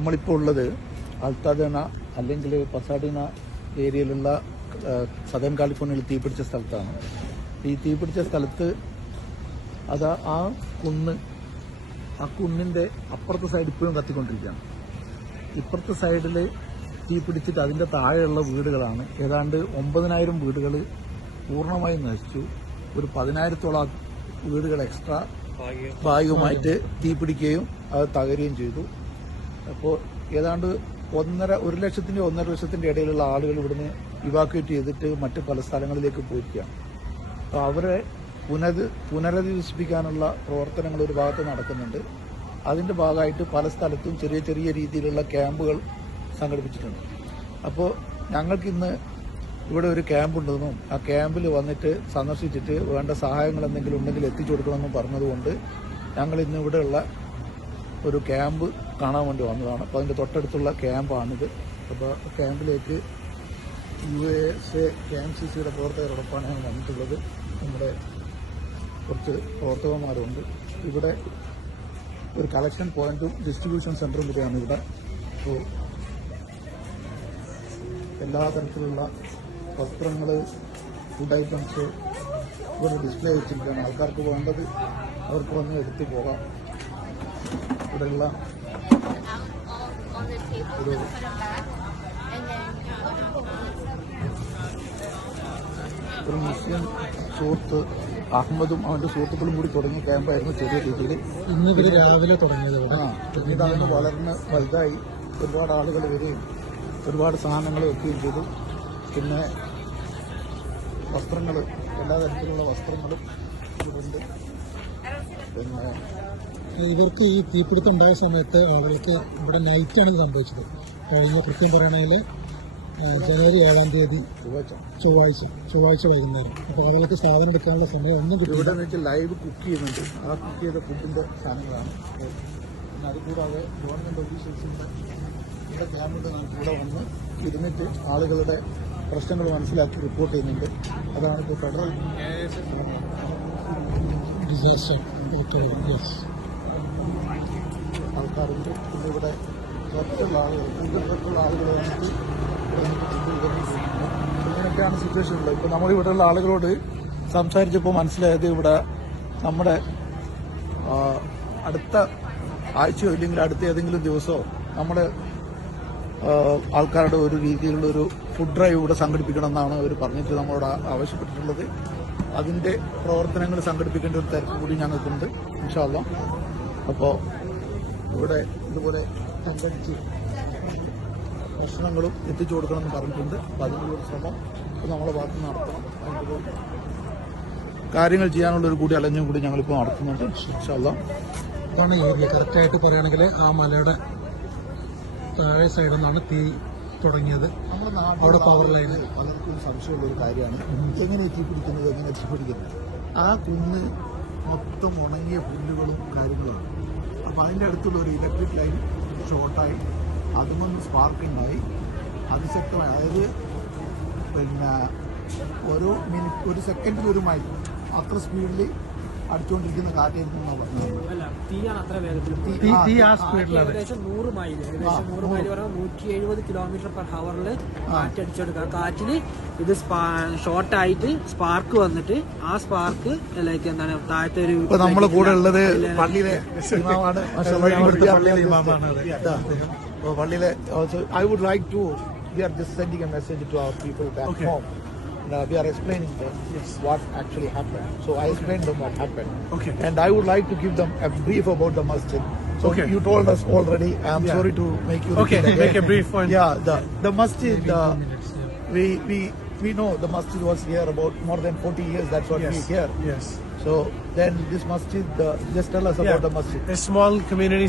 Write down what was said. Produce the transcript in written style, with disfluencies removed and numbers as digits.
നമ്മളിപ്പോൾ ഉള്ളത് അൽത്താദന അല്ലെങ്കിൽ പസാഡിന ഏരിയയിലുള്ള സദേൺ കാലിഫോർണിയയിൽ തീപിടിച്ച സ്ഥലത്താണ്. ഈ തീപിടിച്ച സ്ഥലത്ത് അത് ആ കുന്നിന്റെ അപ്പുറത്തെ സൈഡ് ഇപ്പോഴും കത്തിക്കൊണ്ടിരിക്കുകയാണ്. ഇപ്പുറത്തെ സൈഡിൽ തീ പിടിച്ചിട്ട് അതിന്റെ താഴെയുള്ള വീടുകളാണ്. ഏതാണ്ട് 9,000 വീടുകൾ പൂർണ്ണമായും നശിച്ചു. ഒരു 10,000-ഓളം വീടുകൾ എക്സ്ട്രാ ഭാഗികമായിട്ട് തീ പിടിക്കുകയും അത് തകരുകയും ചെയ്തു. അപ്പോൾ ഏതാണ്ട് 1 ലക്ഷത്തിന്റെ 1.5 ലക്ഷത്തിന്റെ ഇടയിലുള്ള ആളുകൾ ഇവിടുന്ന് ഇവാക്യുവേറ്റ് ചെയ്തിട്ട് മറ്റ് പല സ്ഥലങ്ങളിലേക്ക് പോയിരിക്കുകയാണ്. അപ്പോൾ അവരെ പുനരധിവസിപ്പിക്കാനുള്ള പ്രവർത്തനങ്ങൾ ഒരു ഭാഗത്ത് നടക്കുന്നുണ്ട്. അതിന്റെ ഭാഗമായിട്ട് പല സ്ഥലത്തും ചെറിയ ചെറിയ രീതിയിലുള്ള ക്യാമ്പുകൾ സംഘടിപ്പിച്ചിട്ടുണ്ട്. അപ്പോൾ ഞങ്ങൾക്കിന്ന് ഇവിടെ ഒരു ക്യാമ്പ് ഉണ്ടെന്നും ആ ക്യാമ്പിൽ വന്നിട്ട് സന്ദർശിച്ചിട്ട് വേണ്ട സഹായങ്ങൾ എന്തെങ്കിലും ഉണ്ടെങ്കിൽ എത്തിച്ചു കൊടുക്കണമെന്നും പറഞ്ഞതുകൊണ്ട് ഞങ്ങൾ ഇന്ന് ഇവിടെയുള്ള ഒരു ക്യാമ്പ് കാണാൻ വേണ്ടി വന്നതാണ്. അപ്പോൾ അതിന്റെ തൊട്ടടുത്തുള്ള ക്യാമ്പാണിത്. അപ്പോൾ ക്യാമ്പിലേക്ക് USA KMCCയുടെ പ്രവർത്തകരോടൊപ്പമാണ് ഞാൻ വന്നിട്ടുള്ളത്. നമ്മുടെ കുറച്ച് പ്രവർത്തകന്മാരുണ്ട്. ഇവിടെ ഒരു കളക്ഷൻ പോയിന്റും ഡിസ്ട്രിബ്യൂഷൻ സെന്ററും കൂടിയാണ് ഇവിടെ. അപ്പോൾ എല്ലാ തരത്തിലുള്ള വസ്ത്രങ്ങൾ, ഫുഡ് ഐറ്റംസ് ഇവിടെ ഡിസ്പ്ലേ വെച്ചിരിക്കുകയാണ്. ആൾക്കാർക്ക് വേണ്ടത് അവർക്ക് വന്ന് എടുത്തു പോകാം. ഇവിടെയുള്ള ഒരു മുസ്ലിം സുഹൃത്ത് അഹമ്മദും അവന്റെ സുഹൃത്തുക്കളും കൂടി തുടങ്ങിയ ക്യാമ്പായിരുന്നു. ചെറിയ രീതിയിൽ ഇന്ന് രാവിലെ തുടങ്ങിയത്. പിന്നീട് അതിന് വളർന്ന് വലുതായി ഒരുപാട് ആളുകൾ വരികയും ഒരുപാട് സാധനങ്ങൾ വെക്കുകയും ചെയ്തു. പിന്നെ വസ്ത്രങ്ങൾ, എല്ലാ തരത്തിലുള്ള വസ്ത്രങ്ങളും ഇതുണ്ട്. പിന്നെ ഇവർക്ക് ഈ തീപിടുത്തം ഉണ്ടായ സമയത്ത് അവർക്ക് ഇവിടെ നൈറ്റാണ് സംഭവിച്ചത്. കഴിഞ്ഞ കൃത്യം പറയണമെങ്കിൽ ജനുവരി 7-ാം തീയതി ചൊവ്വാഴ്ച വൈകുന്നേരം. അപ്പോൾ അവർക്ക് സാധനം എടുക്കാനുള്ള സമയം ഒന്നും കിട്ടും. ഇവിടെ ലൈവ് കുക്ക് ചെയ്യുന്നുണ്ട്. ആ കുക്ക് ചെയ്ത ഫുഡിന്റെ സാധനങ്ങളാണ്. പിന്നെ അതുകൂടാതെ ഗവൺമെന്റ് ഓഫീസേഴ്സിന്റെ ഇവിടെ ക്യാമ്പിന്റെ കൂടെ വന്ന് ഇരുന്നിട്ട് ആളുകളുടെ പ്രശ്നങ്ങൾ മനസ്സിലാക്കി റിപ്പോർട്ട് ചെയ്യുന്നുണ്ട്. അതാണ് ഇപ്പോൾ ഫെഡറൽ ഡിസാസ്റ്റർ ആൾക്കാരുണ്ട്. പിന്നെ ഇവിടെ പുറത്തുള്ള ആളുകൾ വന്നിട്ട് ഇങ്ങനെയൊക്കെയാണ് സിറ്റുവേഷൻ ഉള്ളത്. ഇപ്പൊ നമ്മൾ ഇവിടെയുള്ള ആളുകളോട് സംസാരിച്ചപ്പോൾ മനസ്സിലായത് ഇവിടെ നമ്മുടെ അടുത്ത ആഴ്ചയോ ഇല്ലെങ്കിൽ അടുത്ത ഏതെങ്കിലും ദിവസമോ നമ്മുടെ ആൾക്കാരുടെ ഒരു രീതിയിലുള്ള ഒരു ഫുഡ് ഡ്രൈവ് ഇവിടെ സംഘടിപ്പിക്കണം എന്നാണ് അവർ പറഞ്ഞിട്ട് നമ്മളോട് ആവശ്യപ്പെട്ടിട്ടുള്ളത്. അതിന്റെ പ്രവർത്തനങ്ങൾ സംഘടിപ്പിക്കേണ്ട ഒരു തിരക്ക് കൂടി ഞങ്ങൾക്കുണ്ട് ഇൻഷാ അല്ലാഹ്. അപ്പോൾ ഇവിടെ ഇതുപോലെ സംഘടിച്ച് ഭക്ഷണങ്ങളും എത്തിച്ചു കൊടുക്കണമെന്ന് പറഞ്ഞിട്ടുണ്ട്. അപ്പോൾ അതിനുള്ളൊരു ശ്രമം നമ്മളെ ഭാഗത്ത് നടത്തണം. അതിൻ്റെ കാര്യങ്ങൾ ചെയ്യാനുള്ളൊരു കൂടി അലഞ്ഞും കൂടി ഞങ്ങളിപ്പോൾ നടത്തുന്നുണ്ട് ഇൻഷാ അല്ലാഹ്. ഇതാണ് ഏരിയ. കറക്റ്റായിട്ട് പറയുകയാണെങ്കിൽ ആ മലയുടെ താഴെ സൈഡിൽ നിന്നാണ് തീ തുടങ്ങിയത്. അവിടെ പവർ ലൈൻ പലർക്കും സംശയമുള്ള ഒരു കാര്യമാണ് എങ്ങനെ എത്തിപ്പിടിക്കുന്നത്, എങ്ങനെ എത്തിപ്പിടിക്കുന്നത്. ആ കുന്ന് മൊത്തം ഉണങ്ങിയ പുല്ലുകളും കാര്യങ്ങളാണ്. അപ്പോൾ അതിൻ്റെ അടുത്തുള്ള ഒരു ഇലക്ട്രിക് ലൈൻ ഷോർട്ടായി അതുമൊന്ന് സ്പാർക്ക് ഉണ്ടായി അതിശക്തമായി. അതായത് പിന്നെ ഒരു സെക്കൻഡിൽ 1 മൈൽ അത്ര സ്പീഡിൽ അടിച്ചുകൊണ്ടിരിക്കുന്ന കാറ്റായിരുന്നു എന്നാണ് പറഞ്ഞത്. തീയാണ് അത്ര വേഗത്തിൽ. ഏകദേശം 100 മൈൽ 170 km/h കാറ്റ് അടിച്ചെടുക്കുക. കാറ്റില് ഇത് ഷോർട്ടായിട്ട് സ്പാർക്ക് വന്നിട്ട് ആ സ്പാർക്ക് ലൈക്ക് എന്താണ് താഴത്തെ ഒരു നമ്മളെ കൂടെ ഉള്ളത് പള്ളിയിലെ പള്ളിയിലെ I would like to, we are just sending a message to our people back home. We are explaining them what actually happened. So I explained them what happened. Okay. And I would like to give them a brief about the masjid. So you told us already. I am sorry to make you repeat again. Make a brief one. Yeah, the masjid, we know the masjid was here about more than 40 years. That's what we hear. Yes. So then this masjid, just tell us about the masjid. A small community